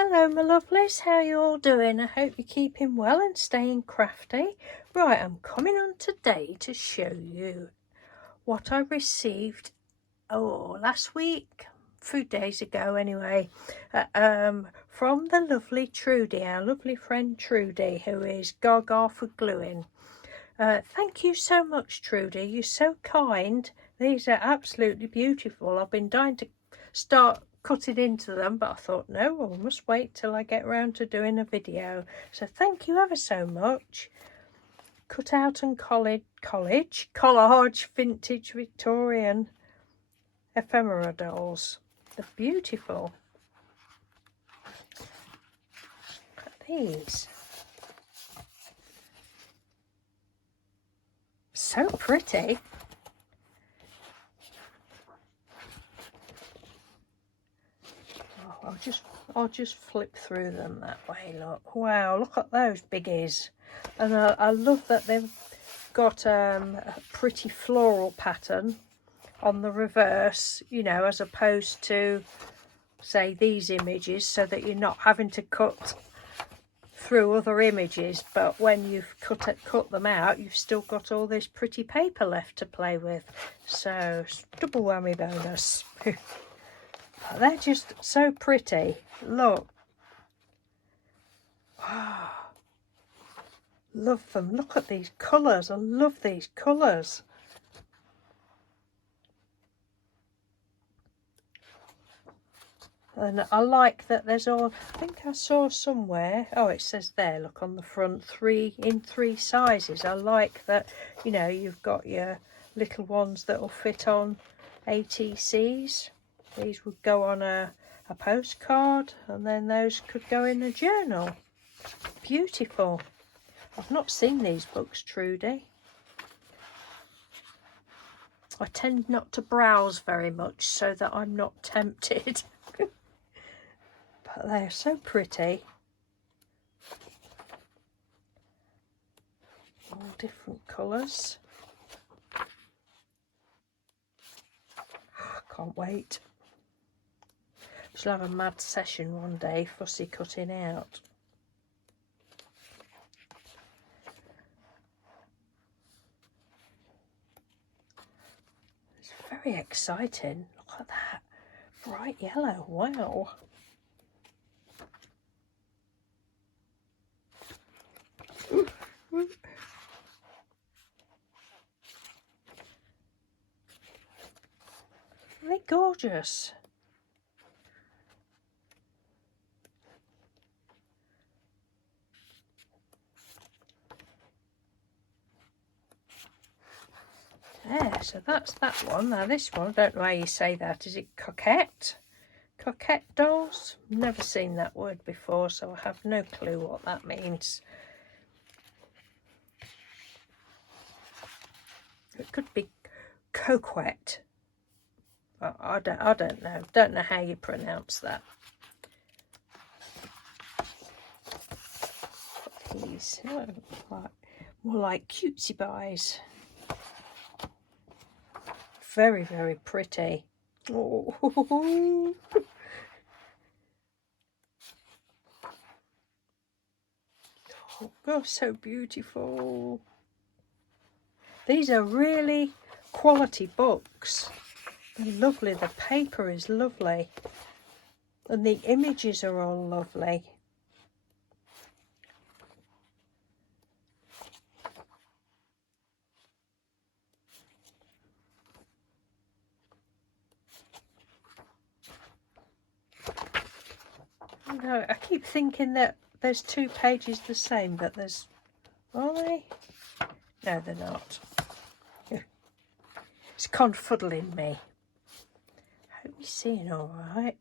Hello my lovelies, how you all doing? I hope you're keeping well and staying crafty. Right, I'm coming on today to show you what I received last week, a few days ago anyway, from the lovely Trudy, our lovely friend Trudy, who is gaga for gluing. Thank you so much, Trudy, you're so kind. These are absolutely beautiful. I've been dying to start cutting into them, but I thought no, I must wait till I get round to doing a video. So thank you ever so much. Cut out and collage vintage Victorian ephemera dolls. They're beautiful. Look at these. So pretty. I'll just flip through them that way. Look, wow, look at those biggies. And I love that they've got a pretty floral pattern on the reverse, you know, as opposed to say these images, so that you're not having to cut through other images, but when you've cut them out, you've still got all this pretty paper left to play with. So double whammy bonus. They're just so pretty. Look. Oh, love them. Look at these colours. I love these colours. And I like that there's all, I think I saw somewhere, oh it says there, look on the front, 3 in 3 sizes. I like that, you know, you've got your little ones that will fit on ATCs. These would go on a postcard, and then those could go in a journal. Beautiful. I've not seen these books, Trudy. I tend not to browse very much so that I'm not tempted. But they're so pretty. All different colours. Can't wait. She'll have a mad session one day, fussy cutting out. It's very exciting. Look at that. Bright yellow. Wow. They're gorgeous. Yeah, so that's that one. Now this one, I don't know how you say that. Is it coquette? Coquette dolls? Never seen that word before, so I have no clue what that means. It could be coquette. I don't know. Don't know how you pronounce that. These more like cutesy pies. Very, very pretty. Oh. Oh, so beautiful. These are really quality books. They're lovely. The paper is lovely. And the images are all lovely. No, I keep thinking that there's 2 pages the same, but there's... Are they? No, they're not. It's confuddling me. I hope you're seeing all right.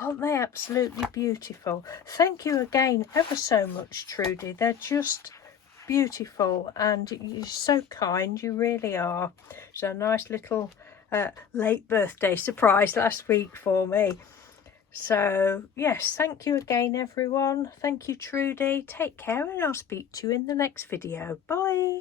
Aren't they absolutely beautiful? Thank you again ever so much, Trudy. They're just beautiful, and you're so kind, you really are. So a nice little late birthday surprise last week for me. So yes, thank you again everyone. Thank you Trudy. Take care, and I'll speak to you in the next video. Bye.